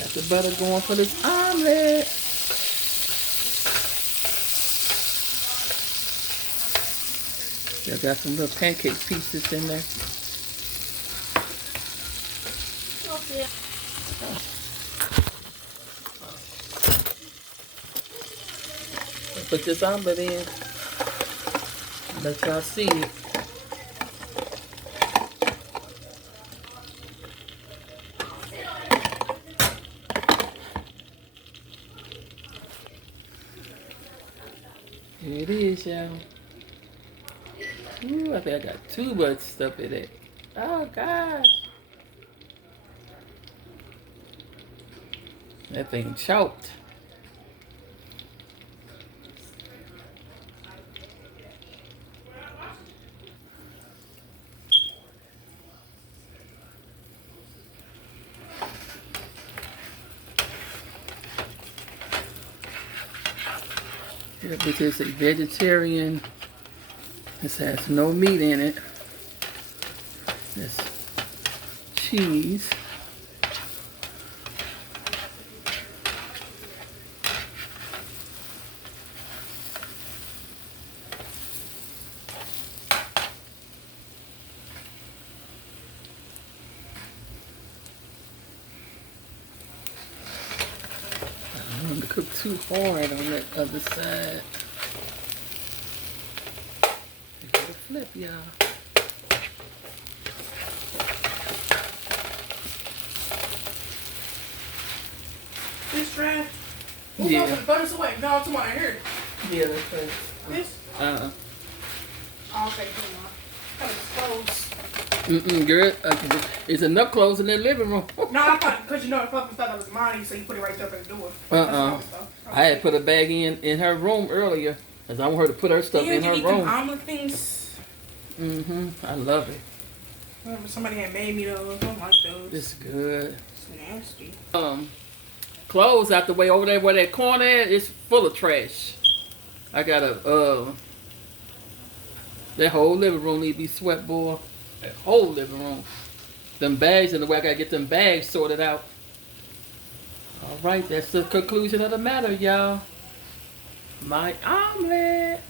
Got the butter going for this omelet. I got some little pancake pieces in there. Okay. Put this omelet in. Let y'all see it. Here it is, y'all. Ooh, I think I got too much stuff in it. Oh, gosh. That thing choked. Yeah, this is a vegetarian. This has no meat in it. This cheese. I don't want to cook too hard on that other side. Flip, y'all. This strand? Yeah. The butter's away. No, I'm talking about here. Yeah, that's right. This? Oh, okay, come on. Kind of close. Girl. It's enough clothes in that living room. No, I thought, because you know, I thought that was mine, so you put it right there by the door. I had put a bag in her room earlier, because I want her to put her stuff in her room. Them omelet things. I love it. Remember somebody had made me those. I don't like those. It's good. It's nasty. Clothes out the way over there where that corner is full of trash. I got that whole living room need to be swept, boy. That whole living room. Them bags in the way, I gotta get them bags sorted out. All right, that's the conclusion of the matter, y'all. My omelet.